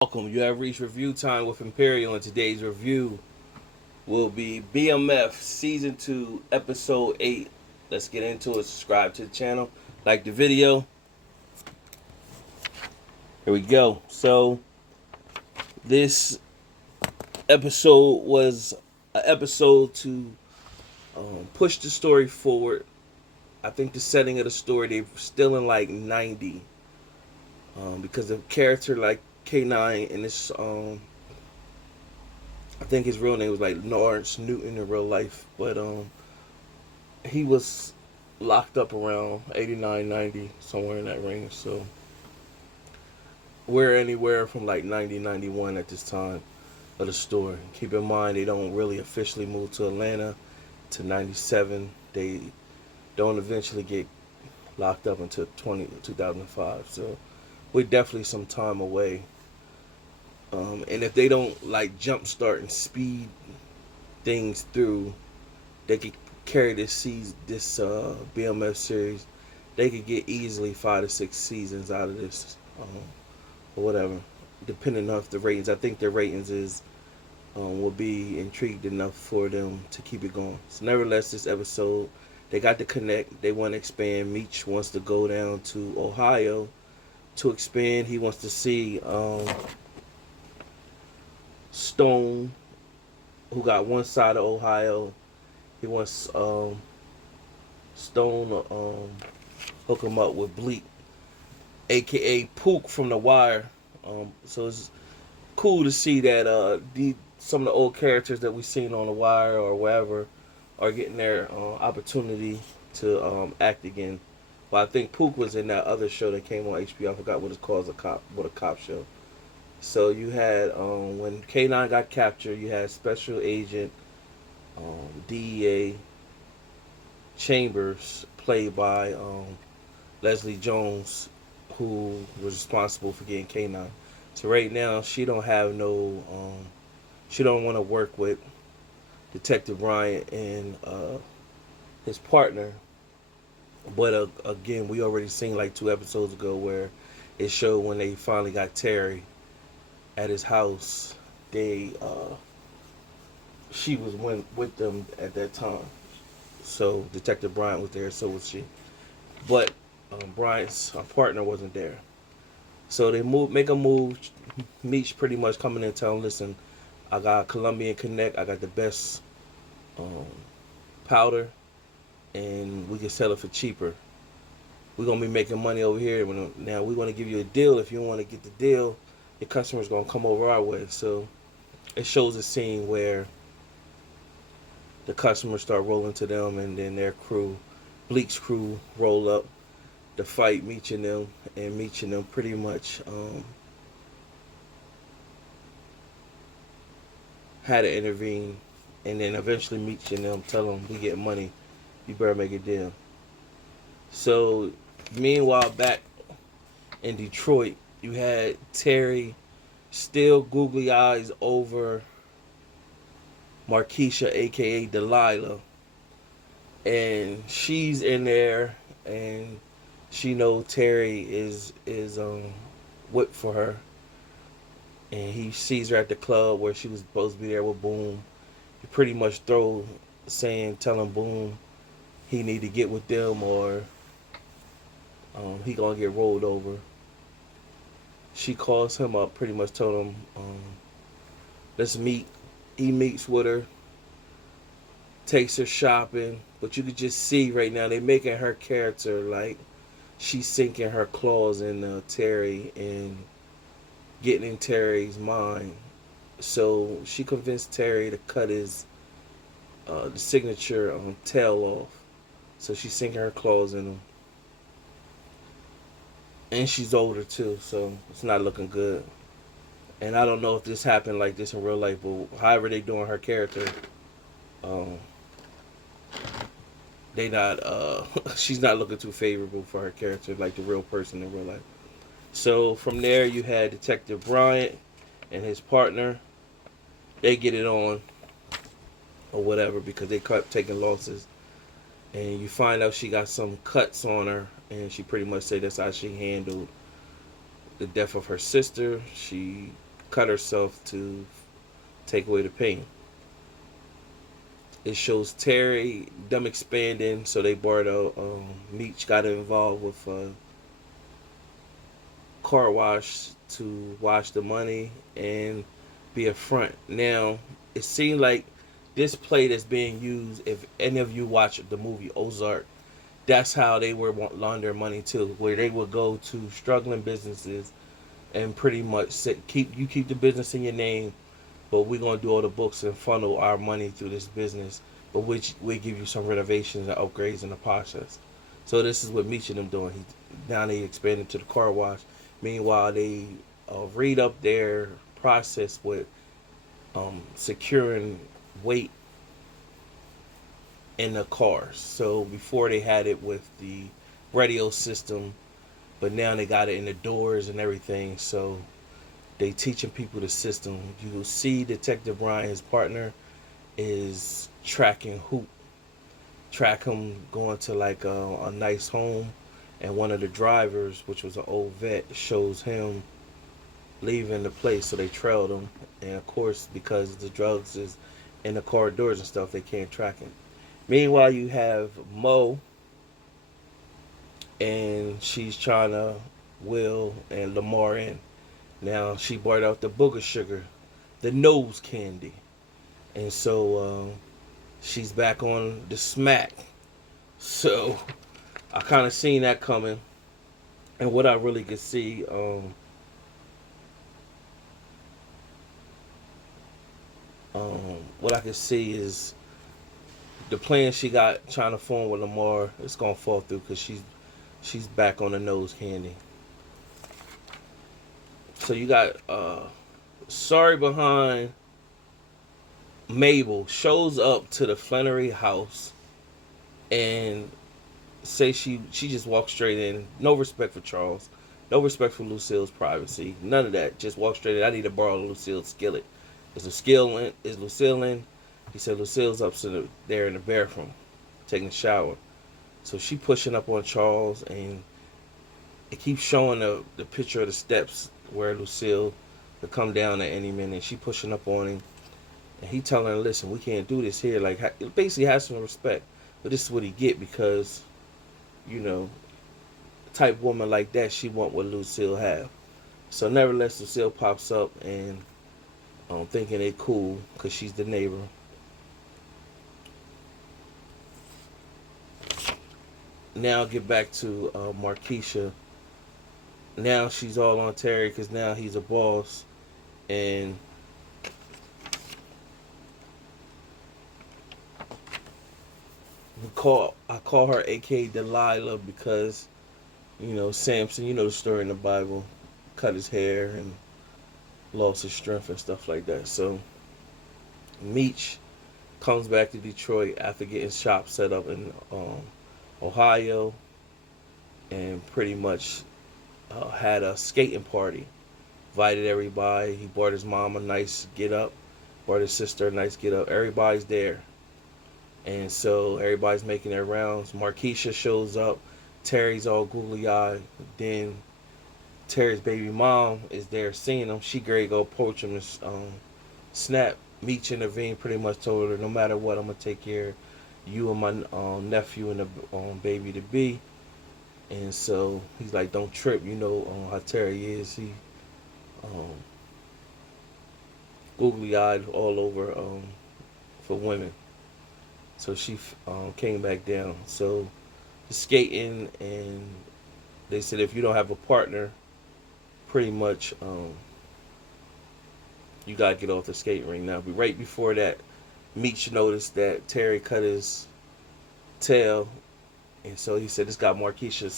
Welcome. You have reached review time with Imperial, and today's review will be BMF Season 2, Episode 8. Let's get into it. Subscribe to the channel, like the video. Here we go. So, this episode was an episode to push the story forward. I think the setting of the story, they're still in like 90. Because the character like K9 in this I think his real name was like Lawrence Newton in real life, but he was locked up around 89, 90, somewhere in that range. So we're anywhere from like 90, 91 at this time of the story. Keep in mind they don't really officially move to Atlanta to 97. They don't eventually get locked up until 2005. So we're definitely some time away. And if they don't like jumpstart and speed things through, they could carry this BMF series. They could get easily 5 to 6 seasons out of this, or whatever, depending on if the ratings. I think their ratings is will be intrigued enough for them to keep it going. So, nevertheless, this episode they got to connect. They want to expand. Meech wants to go down to Ohio to expand. He wants to see Stone, who got one side of Ohio. He wants Stone to hook him up with Bleak, aka Pook from The Wire. So it's cool to see that some of the old characters that we've seen on The Wire or wherever are getting their opportunity to act again. Well, I think Pook was in that other show that came on HBO. I forgot what it's called. A cop show. So you had when K9 got captured, you had Special Agent DEA Chambers, played by Leslie Jones, who was responsible for getting K9. So right now, she don't have no, she don't want to work with Detective Bryant and his partner. But again, we already seen like 2 episodes ago where it showed when they finally got Terry at his house. She was with them at that time. So Detective Bryant was there, so was she. But Bryant's partner wasn't there. So they make a move. Meech pretty much coming in and telling, listen, I got Colombian Connect. I got the best um, powder, and we can sell it for cheaper. We're gonna be making money over here. Now we're gonna give you a deal. If you want to get the deal, your customer's gonna come over our way. So it shows a scene where the customers start rolling to them, and then their crew, Bleak's crew, roll up to fight Meech and them, and Meech and them pretty much had to intervene, and then eventually Meech and them tell them, we get money, you better make a deal. So meanwhile, back in Detroit, you had Terry still googly eyes over Markeisha, aka Delilah, and she's in there, and she knows Terry is whipped for her, and he sees her at the club where she was supposed to be there with Boom. He pretty much telling Boom he need to get with them or he gonna get rolled over. She calls him up, pretty much told him, let's meet. He meets with her, takes her shopping, but you could just see right now they making her character like she's sinking her claws in Terry and getting in Terry's mind. So she convinced Terry to cut his the signature tail off. So she's sinking her claws in him, and she's older too, so it's not looking good. And I don't know if this happened like this in real life, but however they doing her character, um, they not she's not looking too favorable for her character like the real person in real life. So from there you had Detective Bryant and his partner. They get it on or whatever because they kept taking losses. And you find out she got some cuts on her, and she pretty much said that's how she handled the death of her sister. She cut herself to take away the pain. It shows Terry, them expanding, so they brought out, Meech got involved with a car wash to wash the money and be a front. Now, it seemed like this play that's being used, if any of you watch the movie Ozark, that's how they were laundering money too, where they would go to struggling businesses and pretty much say, keep the business in your name, but we're gonna do all the books and funnel our money through this business, but which we give you some renovations and upgrades in the process. So this is what Meech and them doing. Now they expanded to the car wash. Meanwhile, they read up their process with securing weight in the cars. So before they had it with the radio system, but now they got it in the doors and everything. So they teaching people the system. You will see Detective Brian, his partner, is tracking Hoop. Track him going to like a nice home, and one of the drivers, which was an old vet, shows him leaving the place. So they trailed him, and of course, because the drugs is in the corridors and stuff, they can't track him. Meanwhile, you have Mo, and she's trying to Will and Lamar in. Now she brought out the booger sugar, the nose candy, and so she's back on the smack. So I kind of seen that coming, and what I really could see, what I could see is the plan she got trying to form with Lamar. It's gonna fall through because she's back on the nose candy. So you got sorry behind Mabel shows up to the Flannery house and say she just walks straight in. No respect for Charles. No respect for Lucille's privacy. None of that. Just walk straight in. I need to borrow Lucille's skillet. Is Lucille in? He said Lucille's there in the bathroom, taking a shower. So she pushing up on Charles, and it keeps showing the picture of the steps where Lucille could come down at any minute. She pushing up on him, and he telling her, "Listen, we can't do this here." Like, basically has some respect, but this is what he get because, you know, type woman like that, she want what Lucille have. So nevertheless, Lucille pops up and thinking they cool because she's the neighbor. Now get back to Markeisha. Now she's all on Terry because now he's a boss, and I call her A.K. Delilah because, you know, Samson, you know the story in the Bible, cut his hair and lost his strength and stuff like that. So Meech comes back to Detroit after getting shop set up in Ohio, and pretty much had a skating party. Invited everybody. He bought his mom a nice get up, bought his sister a nice get up. Everybody's there. And so everybody's making their rounds. Markeisha shows up. Terry's all googly eyed. Then Terry's baby mom is there seeing him. She great go approach him and snap. Meech intervened, pretty much told her, no matter what, I'm gonna take care of you and my nephew and the baby to be. And so he's like, don't trip, you know how Terry is. He googly eyed all over for women. So she came back down. So the skating, and they said if you don't have a partner, pretty much you gotta get off the skating ring. Now, right before that, Meech noticed that Terry cut his tail, and so he said this got Markeisha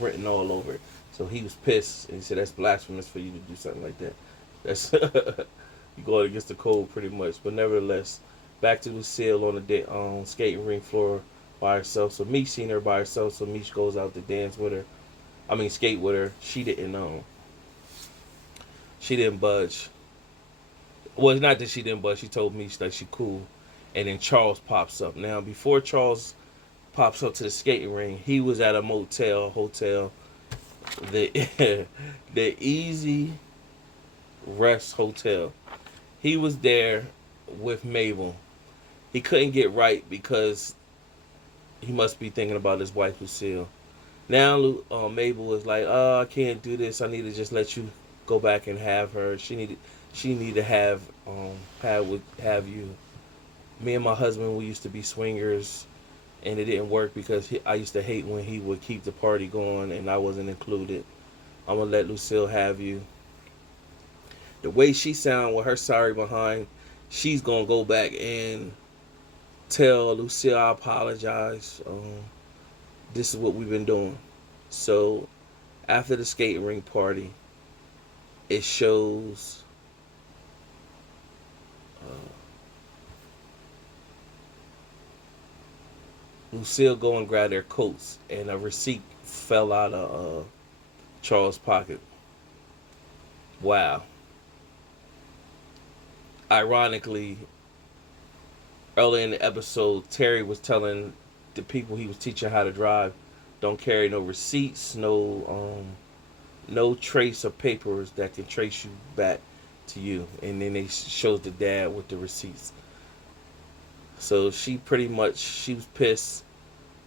written all over it. So he was pissed, and he said that's blasphemous for you to do something like that. That's you go against the code pretty much. But nevertheless, back to Lucille on the skating ring floor by herself. So Meech seen her by herself, so Meech goes out to dance with her. I mean, skate with her. She didn't budge. Well, it's not that she didn't budge. She told Meech that she cool. And then Charles pops up. Now, before Charles pops up to the skating ring, he was at a hotel. The the easy Rest Hotel. He was there with Mabel. He couldn't get right because he must be thinking about his wife Lucille. Now Mabel is like, "Oh, I can't do this. I need to just let you go back and have her. She need to have you. Me and my husband, we used to be swingers, and it didn't work because I used to hate when he would keep the party going and I wasn't included. I'm gonna let Lucille have you." The way she sound with her sorry behind, she's gonna go back and tell Lucille, "I apologize. This is what we've been doing." So after the skating ring party, it shows uh, Lucille go and grab their coats, and a receipt fell out of Charles' pocket. Wow. Ironically, early in the episode, Terry was telling the people he was teaching how to drive, don't carry no receipts, no trace of papers that can trace you back to you. And then they shows the dad with the receipts. So she was pissed.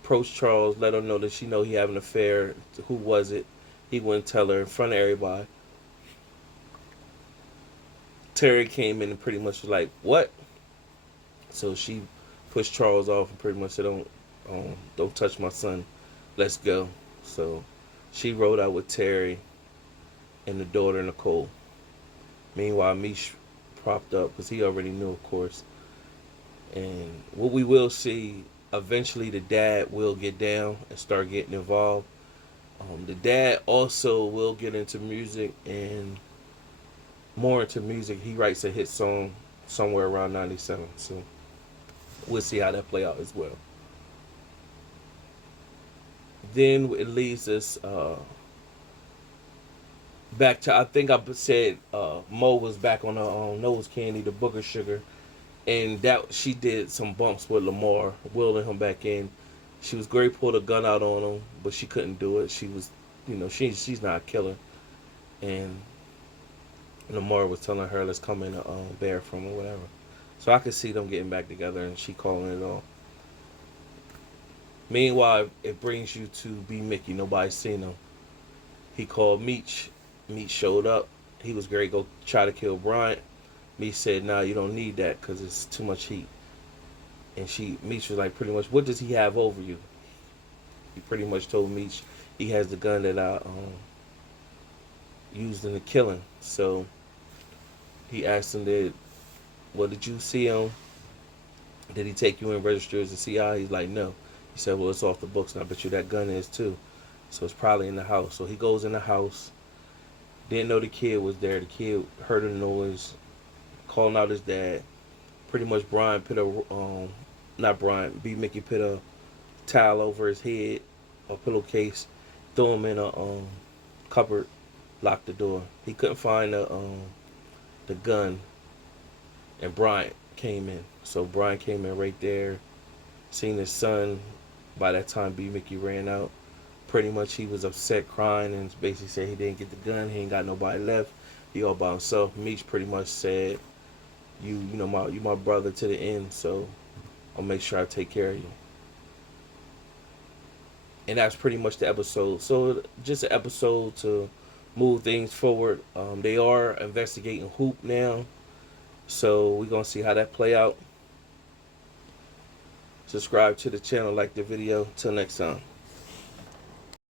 Approached Charles, let him know that she know he having an affair. Who was it? He wouldn't tell her in front of everybody. Terry came in and pretty much was like, "What?" So she pushed Charles off and pretty much said, don't touch my son. Let's go." So she rode out with Terry and the daughter Nicole. Meanwhile, Meech propped up because he already knew, of course. And what we will see, eventually the dad will get down and start getting involved. The dad also will get into music and more into music. He writes a hit song somewhere around 97. So we'll see how that play out as well. Then it leads us back to, I think I said Mo was back on her nose candy, the booger sugar, and that she did some bumps with Lamar, wheeling him back in. She was great, pulled a gun out on him, but she couldn't do it. She was, she's not a killer, and Lamar was telling her, "Let's come in a bear from or whatever." So I could see them getting back together, and she calling it off. Meanwhile, it brings you to B Mickey. Nobody's seen him. He called Meech. Meech showed up. He was ready to go try to kill Bryant. Meech said, "Nah, you don't need that because it's too much heat." And Meech was like, pretty much, "What does he have over you?" He pretty much told Meech he has the gun that I used in the killing. So he asked him, did you see him? Did he take you in register as a CI? He's like, "No." He said, "Well, it's off the books, and I bet you that gun is too. So it's probably in the house." So he goes in the house. Didn't know the kid was there. The kid heard a noise, calling out his dad. Pretty much Brian put not Brian, B Mickey put a towel over his head, a pillowcase, threw him in a cupboard, locked the door. He couldn't find the gun, and Brian came in. So Brian came in right there, seen his son. By that time, B Mickey ran out. Pretty much he was upset, crying, and basically said he didn't get the gun. He ain't got nobody left. He all by himself. Meech pretty much said, you my brother to the end, so I'll make sure I take care of you." And that's pretty much the episode. So just an episode to move things forward. They are investigating Hoop now, so we're gonna see how that play out. Subscribe to the channel, like the video. Till next time.